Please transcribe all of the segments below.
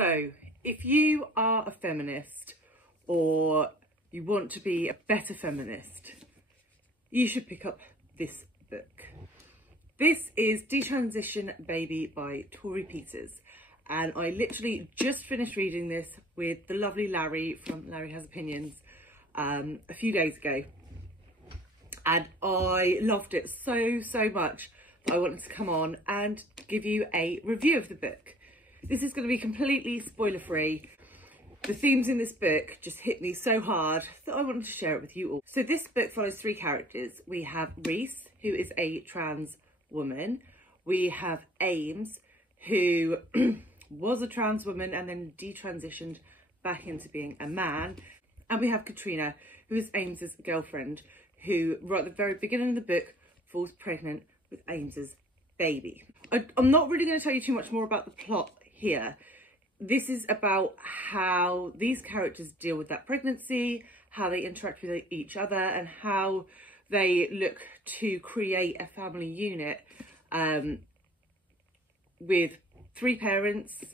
So, if you are a feminist or you want to be a better feminist, you should pick up this book. This is Detransition Baby by Torrey Peters, and I literally just finished reading this with the lovely Larry from Larry Has Opinions a few days ago, and I loved it so much that I wanted to come on and give you a review of the book. This is going to be completely spoiler free. The themes in this book just hit me so hard that I wanted to share it with you all. So this book follows three characters. We have Reese, who is a trans woman. We have Ames, who was a trans woman and then detransitioned back into being a man. And we have Katrina, who is Ames's girlfriend, who right at the very beginning of the book falls pregnant with Ames's baby. I'm not really going to tell you too much more about the plot here. This is about how these characters deal with that pregnancy, how they interact with each other, and how they look to create a family unit with three parents,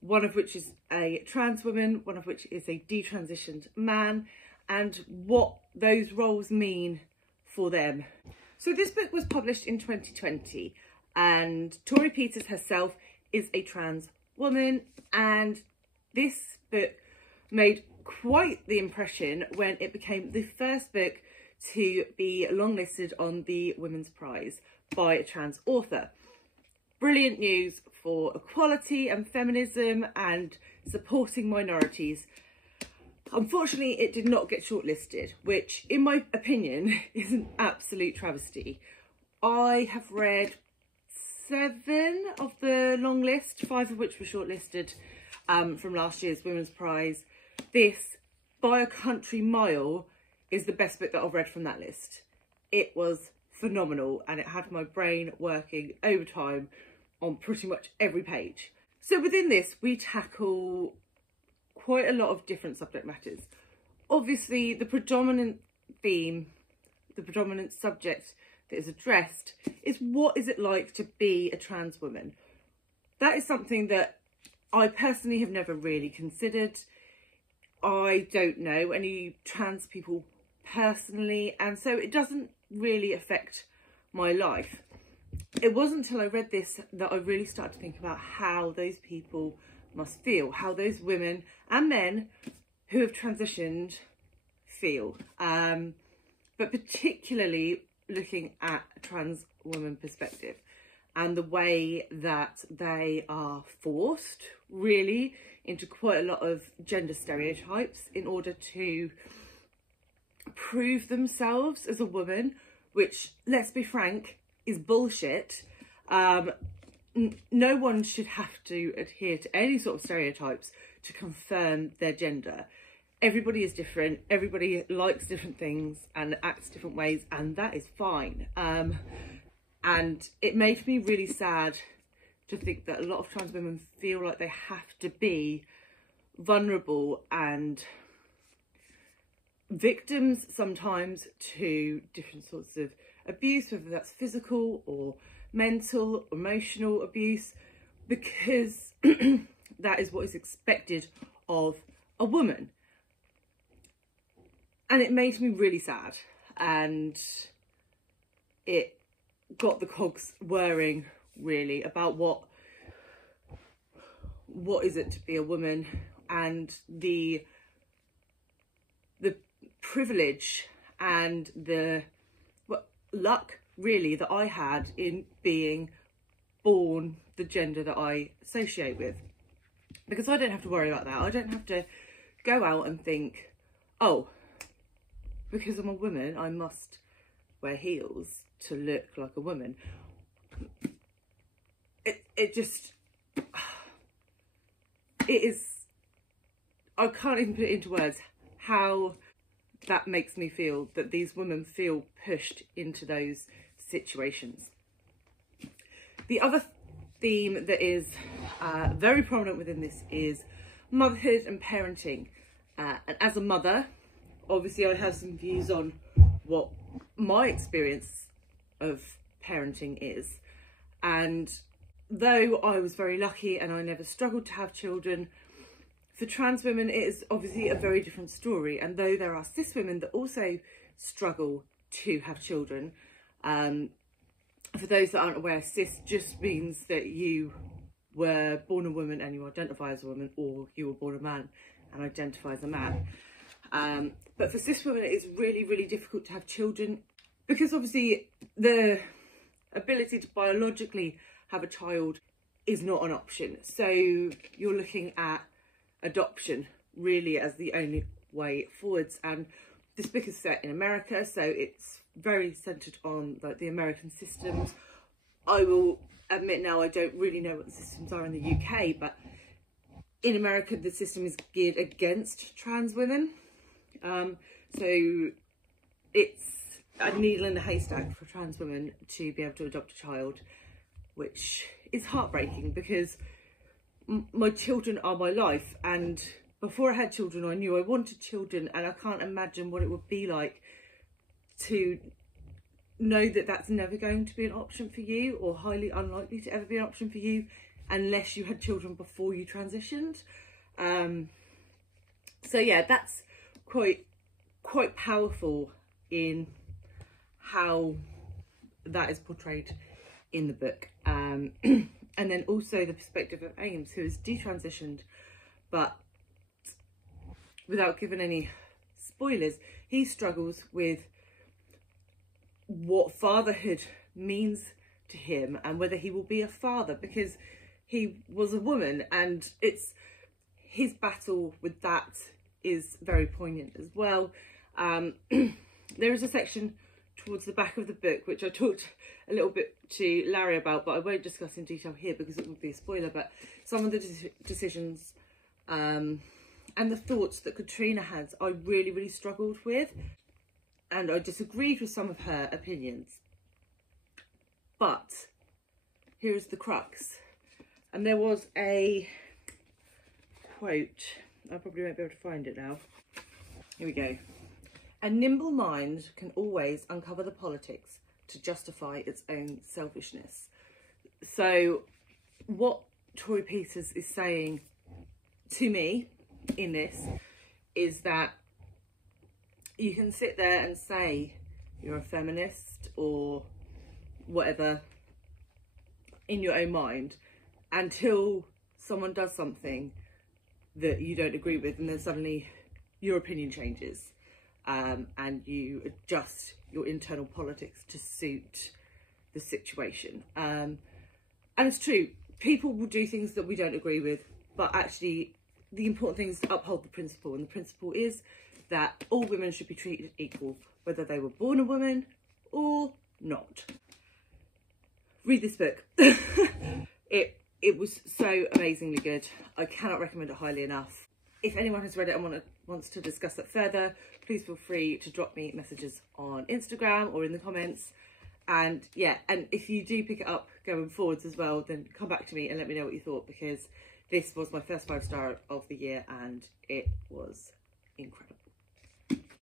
one of which is a trans woman, one of which is a detransitioned man, and what those roles mean for them. So this book was published in 2020, and Torrey Peters herself is a trans woman, and this book made quite the impression when it became the first book to be longlisted on the Women's Prize by a trans author. Brilliant news for equality and feminism and supporting minorities. Unfortunately, it did not get shortlisted, which in my opinion is an absolute travesty. I have read 7 of the long list, 5 of which were shortlisted from last year's Women's Prize. This, by a country mile, is the best book that I've read from that list. It was phenomenal, and it had my brain working overtime on pretty much every page. So within this, we tackle quite a lot of different subject matters. Obviously, the predominant theme, the predominant subject that is addressed is what is it like to be a trans woman. That is something that I personally have never really considered. I don't know any trans people personally, and so it doesn't really affect my life. It wasn't until I read this that I really started to think about how those people must feel, how those women and men who have transitioned feel, but particularly looking at a trans woman perspective and the way that they are forced really into quite a lot of gender stereotypes in order to prove themselves as a woman, which, let's be frank, is bullshit. No one should have to adhere to any sort of stereotypes to confirm their gender. Everybody is different, everybody likes different things and acts different ways, and that is fine. And it made me really sad to think that a lot of trans women feel like they have to be vulnerable and victims sometimes to different sorts of abuse, whether that's physical or mental, emotional abuse, because that is what is expected of a woman. And it made me really sad, and it got the cogs whirring really about what is it to be a woman, and the privilege and the luck really that I had in being born the gender that I associate with, because I don't have to worry about that. I don't have to go out and think, oh, because I'm a woman I must wear heels to look like a woman. It just, it is, I can't even put it into words how that makes me feel, that these women feel pushed into those situations. The other theme that is very prominent within this is motherhood and parenting. And as a mother, obviously I have some views on what my experience of parenting is. And though I was very lucky and I never struggled to have children, for trans women it is obviously a very different story. And though there are cis women that also struggle to have children, for those that aren't aware, cis just means that you were born a woman and you identify as a woman, or you were born a man and identify as a man. But for cis women it's really, really difficult to have children, because obviously the ability to biologically have a child is not an option. So you're looking at adoption really as the only way forwards. And this book is set in America, so it's very centred on like the American systems. I will admit now I don't really know what the systems are in the UK, but in America the system is geared against trans women. So it's a needle in a haystack for trans women to be able to adopt a child, which is heartbreaking, because my children are my life, and before I had children I knew I wanted children, and I can't imagine what it would be like to know that that's never going to be an option for you, or highly unlikely to ever be an option for you unless you had children before you transitioned. So yeah, that's quite powerful in how that is portrayed in the book. And then also the perspective of Ames, who is detransitioned, but without giving any spoilers, he struggles with what fatherhood means to him and whether he will be a father, because he was a woman, and it's his battle with that is very poignant as well. There is a section towards the back of the book which I talked a little bit to Larry about, but I won't discuss in detail here because it would be a spoiler. But some of the decisions and the thoughts that Katrina had, I really, really struggled with, and I disagreed with some of her opinions. But here's the crux, and there was a quote, I probably won't be able to find it now. Here we go. A nimble mind can always uncover the politics to justify its own selfishness. So what Torrey Peters is saying to me in this is that you can sit there and say you're a feminist or whatever in your own mind until someone does something that you don't agree with, and then suddenly your opinion changes. And you adjust your internal politics to suit the situation. And it's true, people will do things that we don't agree with, but actually the important thing is to uphold the principle, and the principle is that all women should be treated equal, whether they were born a woman or not. Read this book. It was so amazingly good. I cannot recommend it highly enough. If anyone has read it and wants to discuss it further, please feel free to drop me messages on Instagram or in the comments. And yeah, and if you do pick it up going forwards as well, then come back to me and let me know what you thought, because this was my first 5-star of the year and it was incredible.